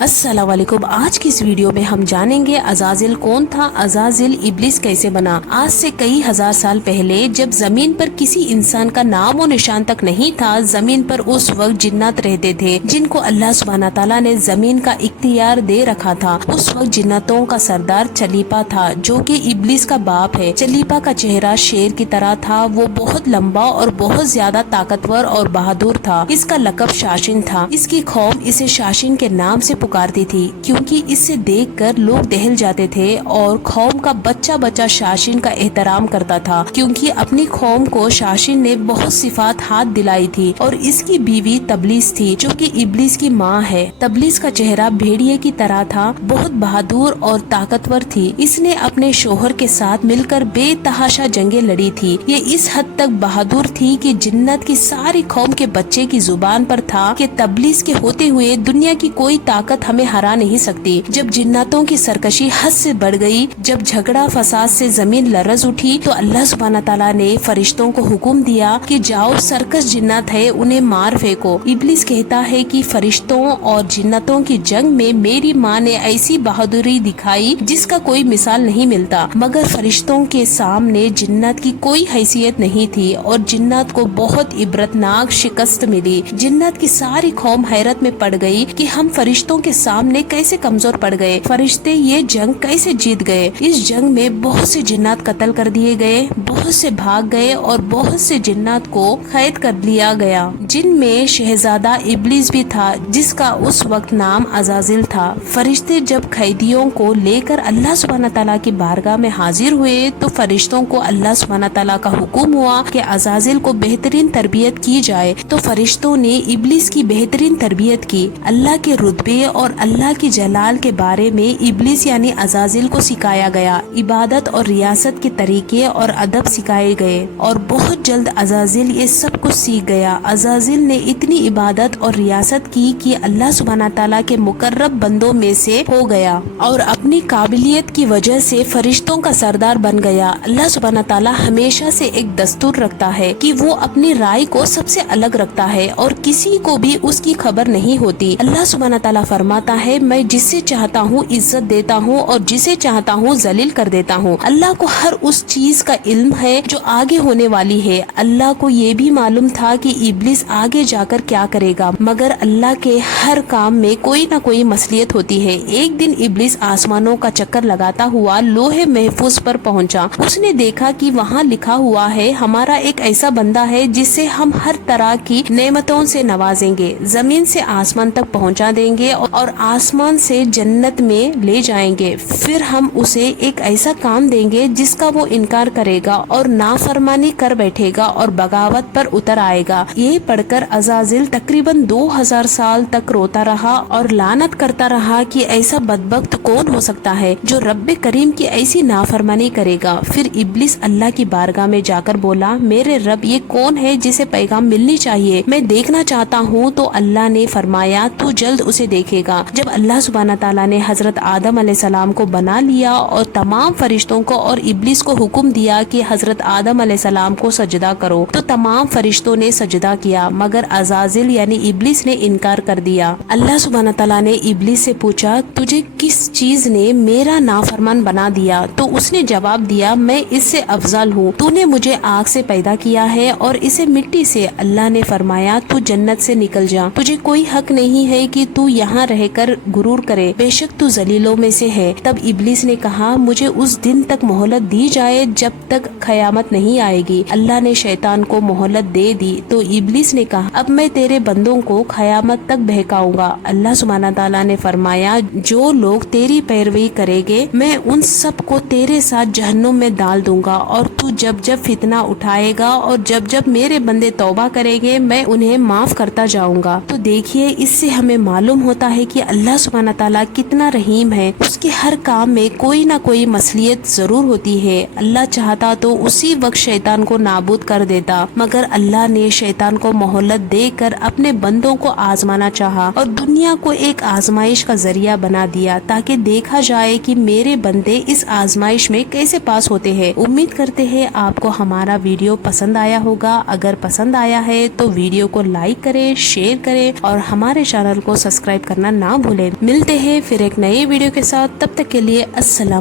अस्सलाम वालेकुम। आज की इस वीडियो में हम जानेंगे अजाजिल कौन था, अजाजिल इब्लिस कैसे बना। आज से कई हजार साल पहले जब जमीन पर किसी इंसान का नाम और निशान तक नहीं था, जमीन पर उस वक्त जिन्नात रहते थे जिनको अल्लाह सुब्हाना ताला ने जमीन का इख्तियार दे रखा था। उस वक्त जिन्नातों का सरदार चलीपा था जो कि इब्लिस का बाप है। चलीपा का चेहरा शेर की तरह था। वो बहुत लंबा और बहुत ज्यादा ताकतवर और बहादुर था। इसका लकब शाशिन था। इसकी कौम इसे शाशिन के नाम से पुकारती थी क्योंकि इसे देखकर लोग दहल जाते थे और कौम का बच्चा बच्चा शाशिन का एहतराम करता था क्योंकि अपनी कौम को शाशिन ने बहुत सिफात हाथ दिलाई थी। और इसकी बीवी तबलीस थी जो कि इब्लिस की माँ है। तबलीस का चेहरा भेड़िए की तरह था, बहुत बहादुर और ताकतवर थी। इसने अपने शोहर के साथ मिलकर बेतहाशा जंगें लड़ी थी। ये इस हद तक बहादुर थी कि जिन्नत की सारी कौम के बच्चे की जुबान पर था कि तबलीस के होते हुए दुनिया की कोई ताकत हमें हरा नहीं सकती। जब जिन्नातों की सरकशी हद से बढ़ गई, जब झगड़ा फसाद से जमीन लरज उठी, तो अल्लाह सुब्हाना ताला ने फरिश्तों को हुक्म दिया कि जाओ, सर्कस जिन्नत है, उन्हें मार फेंको। इब्लिस कहता है कि फरिश्तों और जिन्नतों की जंग में मेरी माँ ने ऐसी बहादुरी दिखाई जिसका कोई मिसाल नहीं मिलता। मगर फरिश्तों के सामने जिन्नत की कोई हैसियत नहीं थी और जिन्नत को बहुत इबरतनाक शिकस्त मिली। जिन्नत की सारी कौम हैरत में पड़ गई कि हम फरिश्तों के सामने कैसे कमजोर पड़ गए, फरिश्ते ये जंग कैसे जीत गए। इस जंग में बहुत से जिन्नात कत्ल कर दिए गए, बहुत से भाग गए और बहुत से जिन्नात को कैद कर लिया गया, जिनमें शहजादा इब्लिस भी था जिसका उस वक्त नाम अजाजिल था। फरिश्ते जब कैदियों को लेकर अल्लाह सुब्हाना ताला की बारगाह में हाजिर हुए तो फरिश्तों को अल्लाह सुब्हाना ताला का हुक्म हुआ कि अजाजिल को बेहतरीन तरबियत की जाए। तो फरिश्तों ने इब्लिस की बेहतरीन तरबियत की। अल्लाह के रुतबे और अल्लाह की जलाल के बारे में इब्लिस यानी अजाजिल को सिखाया गया। इबादत और रियासत के तरीके और अदब सिखाए गए और बहुत जल्द अजाजिल ये सब कुछ सीख गया। अजाजिल ने इतनी इबादत और रियासत की कि अल्लाह सुब्हाना ताला के मुकर्रब बंदों में से हो गया और अपनी काबिलियत की वजह से फरिश्तों का सरदार बन गया। अल्लाह सुब्हाना ताला हमेशा से एक दस्तूर रखता है कि वो अपनी राय को सबसे अलग रखता है और किसी को भी उसकी खबर नहीं होती। अल्लाह सुब्हाना ताला फरमाता है, मैं जिसे चाहता हूँ इज्जत देता हूँ और जिसे चाहता हूँ जलील कर देता हूँ। अल्लाह को हर उस चीज का इल्म है जो आगे होने वाली है। अल्लाह को ये भी मालूम था कि इब्लिस आगे जाकर क्या करेगा, मगर अल्लाह के हर काम में कोई न कोई मसलियत होती है। एक दिन इब्लिस आसमानों का चक्कर लगाता हुआ लोहे महफूज पर पहुंचा। उसने देखा कि वहाँ लिखा हुआ है, हमारा एक ऐसा बंदा है जिससे हम हर तरह की नेमतों से नवाजेंगे, जमीन से आसमान तक पहुँचा देंगे और आसमान से जन्नत में ले जाएंगे। फिर हम उसे एक ऐसा काम देंगे जिसका वो इनकार करेगा और नाफरमानी कर बैठेगा और बगावत पर उतर आएगा। ये पढ़कर अजाजिल तकरीबन 2000 साल तक रोता रहा और लानत करता रहा कि ऐसा बदबख्त कौन हो सकता है जो रब्बे करीम की ऐसी नाफरमानी करेगा। फिर इब्लिस अल्लाह की बारगाह में जाकर बोला, मेरे रब, ये कौन है जिसे पैगाम मिलनी चाहिए, मैं देखना चाहता हूँ। तो अल्लाह ने फरमाया, तू जल्द उसे देखेगा। जब अल्लाह सुब्हाना ताला ने हजरत आदम अलैहिस्सलाम को बना लिया और तमाम फरिश्तों को और इब्लिस को हुक्म दिया कि हजरत आदम अलैहिस्सलाम को सजदा करो, तो तमाम फरिश्तों ने सजदा किया, मगर अजाजिल यानी इब्लिस ने इनकार कर दिया। अल्लाह सुब्हाना ताला ने इब्लिस से पूछा, तुझे किस चीज ने मेरा नाफरमान बना दिया? तो उसने जवाब दिया, मैं इससे अफजल हूँ, तूने मुझे आग से पैदा किया है और इसे मिट्टी से। अल्लाह ने फरमाया, तू जन्नत से निकल जा, तुझे कोई हक नहीं है कि तू यहाँ रहकर गुरूर करे, बेशक तू जलीलों में से है। तब इब्लिस ने कहा, मुझे उस दिन तक मोहलत दी जाए जब तक कयामत नहीं आएगी। अल्लाह ने शैतान को मोहलत दे दी। तो इब्लिस ने कहा, अब मैं तेरे बंदों को कयामत तक बहकाऊंगा। अल्लाह सुब्हाना ताला ने फरमाया, जो लोग तेरी पैरवी करेंगे मैं उन सब को तेरे साथ जहन्नुम में डाल दूंगा और तू जब जब फितना उठाएगा और जब जब मेरे बंदे तौबा करेंगे मैं उन्हें माफ करता जाऊंगा। तो देखिए, इससे हमें मालूम होता है कि अल्लाह सुब्हाना ताला कितना रहीम है। उसके हर काम में कोई ना कोई मसलियत जरूर होती है। अल्लाह चाहता तो उसी वक्त शैतान को नाबूद कर देता, मगर अल्लाह ने शैतान को मोहलत देकर अपने बंदों को आजमाना चाहा और दुनिया को एक आजमाइश का जरिया बना दिया ताकि देखा जाए कि मेरे बंदे इस आजमाइश में कैसे पास होते हैं। उम्मीद करते हैं आपको हमारा वीडियो पसंद आया होगा। अगर पसंद आया है तो वीडियो को लाइक करें, शेयर करें और हमारे चैनल को सब्सक्राइब करना کرنا ना भूलें। मिलते हैं फिर एक नए वीडियो के साथ, तब तक के लिए अस्सलाम।